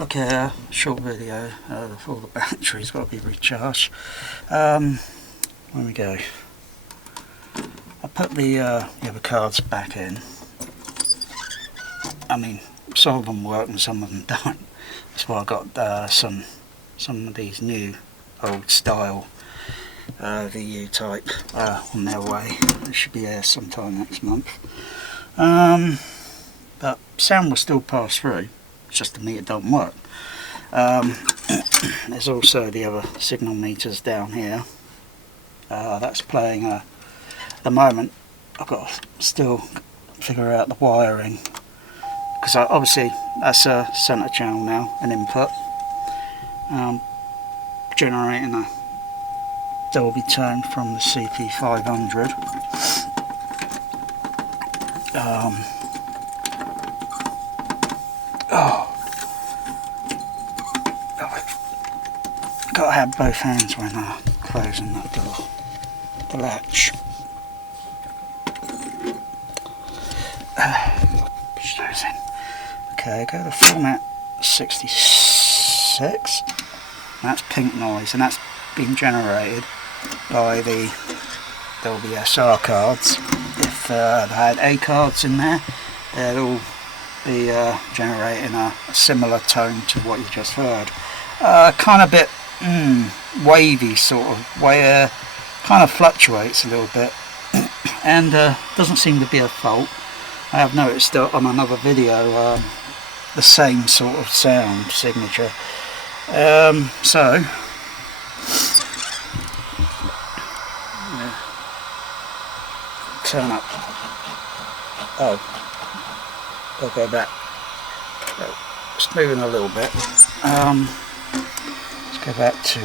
Okay, short video before the battery's got to be recharged. There we go. I put the other cards back in. I mean, some of them work and some of them don't. That's why I got some of these new old style VU type on their way. They should be there sometime next month. But sound will still pass through. It's just the meter don't work. There's also the other signal meters down here. That's playing at the moment. I've got to still figure out the wiring, because obviously that's a center channel now, an input, generating a Dolby tone from the CP500. Got to have both hands when closing that door, the latch. Push those in. Okay, go to format 66. That's pink noise, and that's been generated by the Dolby SR cards. If they had A cards in there, they'd all be generating a similar tone to what you just heard. Kind of a bit wavy, sort of, where kind of fluctuates a little bit, and doesn't seem to be a fault. I have noticed on another video the same sort of sound signature. So turn up. Oh, I'll go back. It's moving a little bit. Let's go back to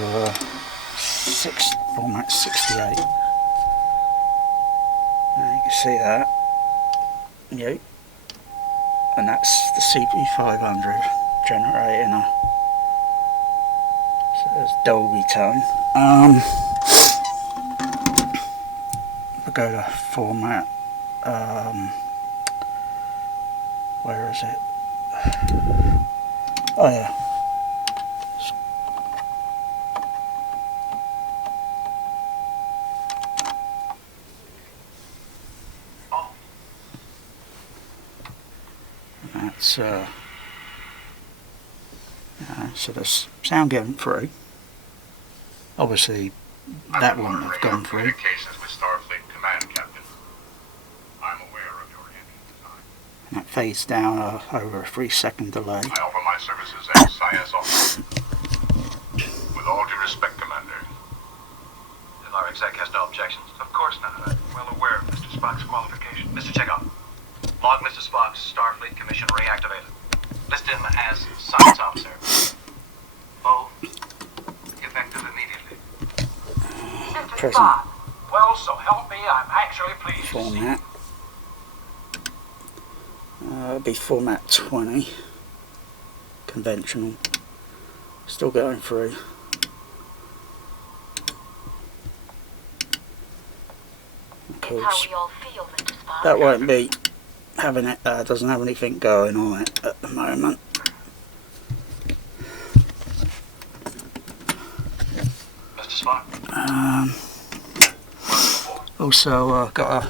format 68. Now you can see that. Yep. And that's the CP500 generating a Dolby tone. We'll go to format. Where is it? Oh yeah. That's so there's sound getting through. Obviously, that wouldn't have gone through. Communications with Starfleet Command, Captain. I'm aware of your engine design. And that fades down over a 3-second delay. I offer my services as science officer. With all due respect, Commander. If our exec has no objections. Of course not. I'm well aware of Mr. Spock's qualification. Mr. Chekhov, log Mr. Spock's Starfleet Commission reactivated. List him as science officer. Both effective immediately. Present. Well, so help me, I'm actually pleased to see Format. It'll be format 20. Conventional. Still going through. Of course. How we all feel, Mr. Spock. That won't be having it. Doesn't have anything going on it at the moment. Mr. Spock. Also got a,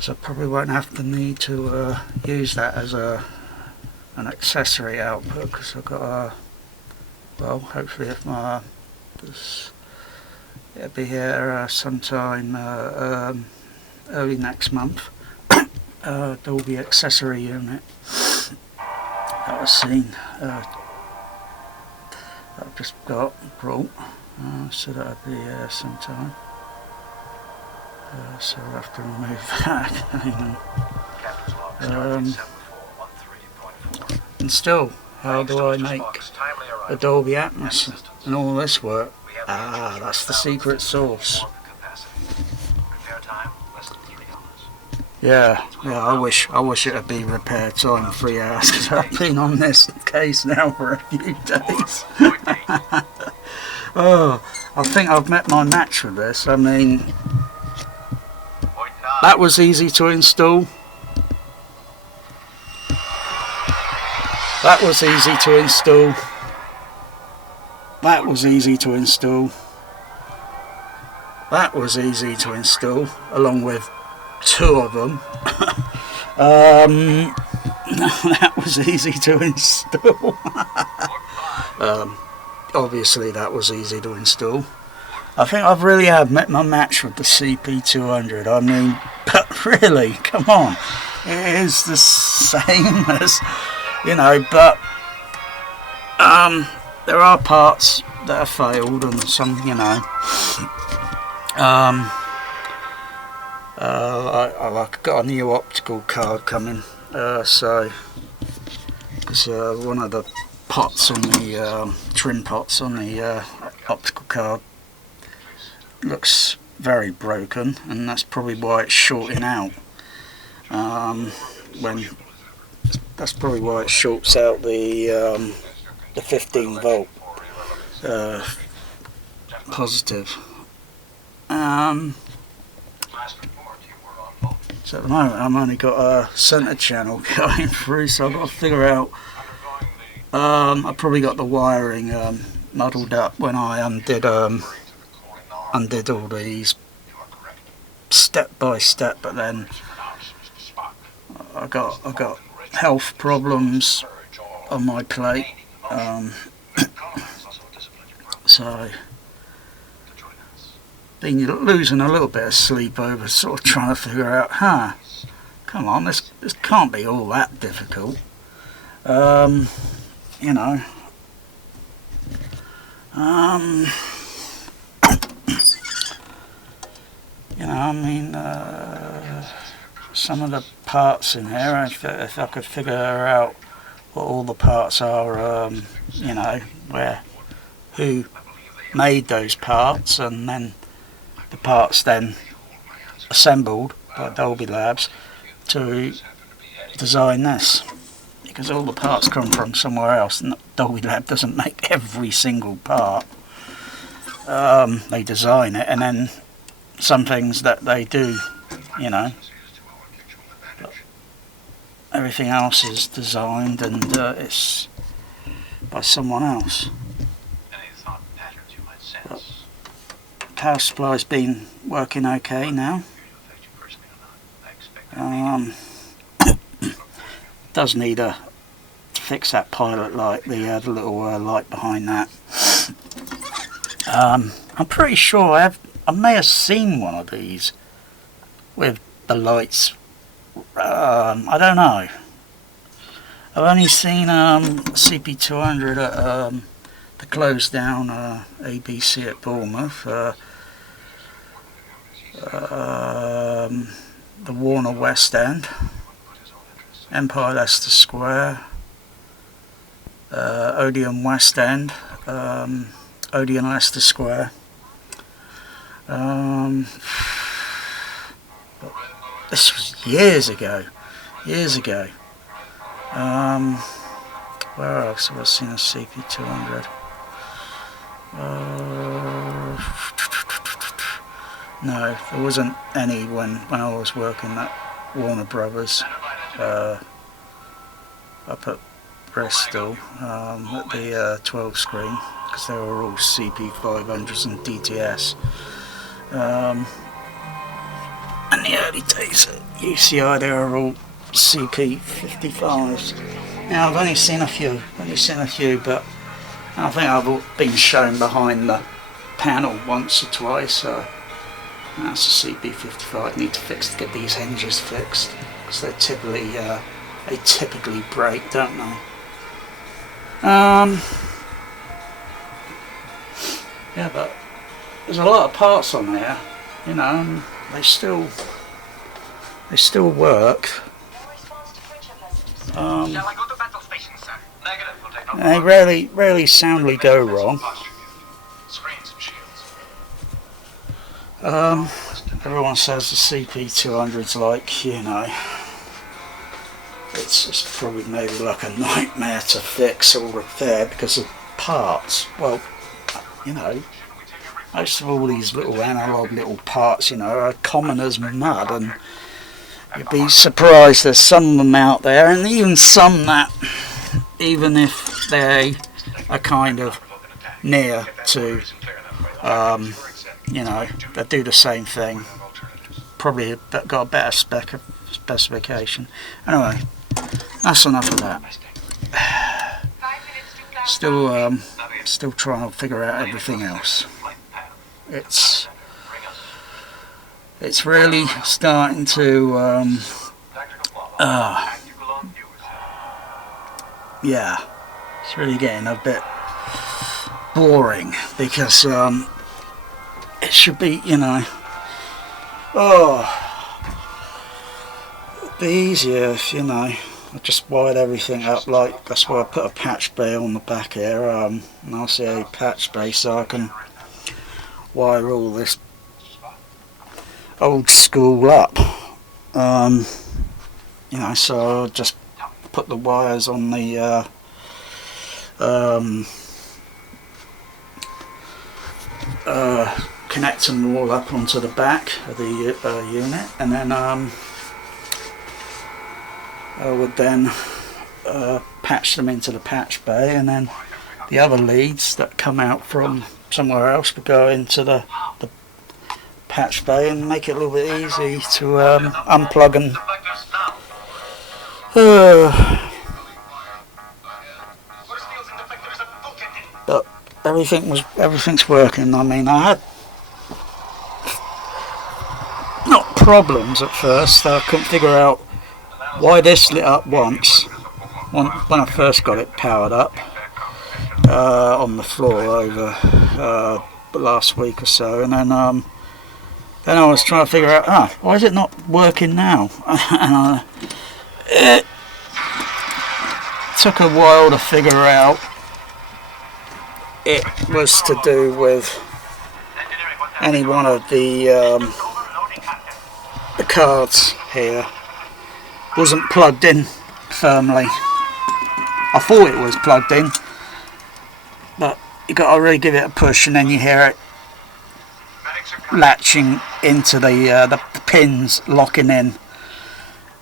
so probably won't have the need to use that as an accessory output, because I've got a, well, hopefully if my it'll be here sometime early next month. Dolby accessory unit that I've seen, I've just brought, so that'll be sometime. So I'll have to remove that. And still, how do I make a Dolby Atmos and all this work? That's the secret sauce. Yeah, I wish it'd be repair time 3 hours, because I've been on this case now for a few days. Oh, I think I've met my match with this. I mean, that was easy to install. That was easy to install. That was easy to install. That was easy to install, along with 2 of them. That was easy to install. Obviously that was easy to install. I think I've really had met my match with the CP200. I mean, but really, come on. It is the same as, you know, but there are parts that have failed and some, you know. I've got a new optical card coming, so because one of the pots on the trim pots on the optical card looks very broken, and that's probably why it's shorting out. That's probably why it shorts out the 15 volt positive. So at the moment I've only got a centre channel going through, so I've got to figure out. I probably got the wiring muddled up when I undid all these step by step, but then I got health problems on my plate, so been losing a little bit of sleep over sort of trying to figure out, come on, this can't be all that difficult. You know, I mean, some of the parts in here, if I could figure out what all the parts are, you know, who made those parts, and then the parts then assembled by Dolby Labs to design this, because all the parts come from somewhere else, and Dolby Lab doesn't make every single part. They design it, and then some things that they do, you know, but everything else is designed and it's by someone else. But power supply's been working okay now. Does need to fix that pilot light, the little light behind that. I'm pretty sure I may have seen one of these with the lights. I don't know. I've only seen CP200 at the closed down ABC at Bournemouth, the Warner West End, Empire Leicester Square, Odeon West End, Odeon Leicester Square. This was years ago. Where else have I seen a CP200? No, there wasn't any when I was working at Warner Brothers up at Bristol at the 12 screen, because they were all CP500s and DTS. In the early days at UCI they were all CP55s. Now I've only seen a few, but I think I've been shown behind the panel once or twice. That's a CP55. Need to get these hinges fixed, because they typically break, don't they? Yeah, but there's a lot of parts on there, you know, and they still work. They rarely soundly go wrong. Everyone says the CP200's like, you know, it's probably maybe like a nightmare to fix or repair because of parts. Well, you know, most of all these little analog little parts, you know, are common as mud, and you'd be surprised there's some of them out there, and even some that even if they are kind of near to, you know, they do the same thing. Probably got a better specification. Anyway, that's enough of that. Still trying to figure out everything else. It's really starting to yeah, it's really getting a bit boring, because it should be, you know, it'd be easier if, you know, I just wired everything up. Like, that's why I put a patch bay on the back here, an RCA patch bay, so I can wire all this old school up. You know, so I'll just put the wires on the connect them all up onto the back of the unit, and then I would then patch them into the patch bay, and then the other leads that come out from somewhere else would go into the patch bay, and make it a little bit easy to unplug and but everything's working. I mean, I had not problems at first. I couldn't figure out why this lit up once when I first got it powered up on the floor over the last week or so, and then I was trying to figure out, why is it not working now? And it took a while to figure out it was to do with any one of the cards here wasn't plugged in firmly. I thought it was plugged in, but you got to really give it a push, and then you hear it latching into the pins locking in.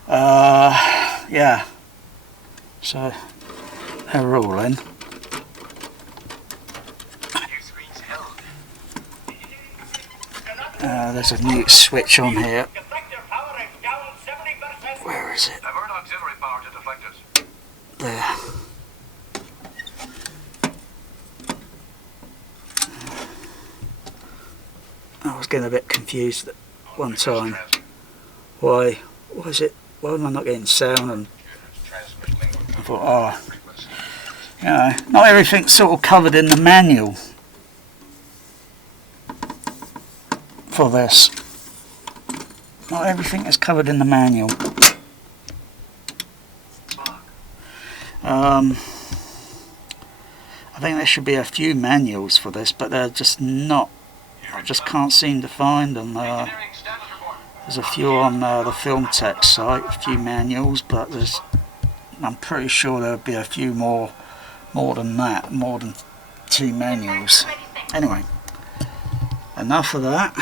Yeah, so they're all in. There's a mute switch on here. Where is it? There. I was getting a bit confused at one time. Why am I not getting sound? And I thought, you know, not everything's sort of covered in the manual for this. Not everything is covered in the manual. I think there should be a few manuals for this, but they're just not. I just can't seem to find them. There's a few on the Film Tech site, a few manuals, but I'm pretty sure there'll be a few more than that, more than 2 manuals. Anyway, enough of that.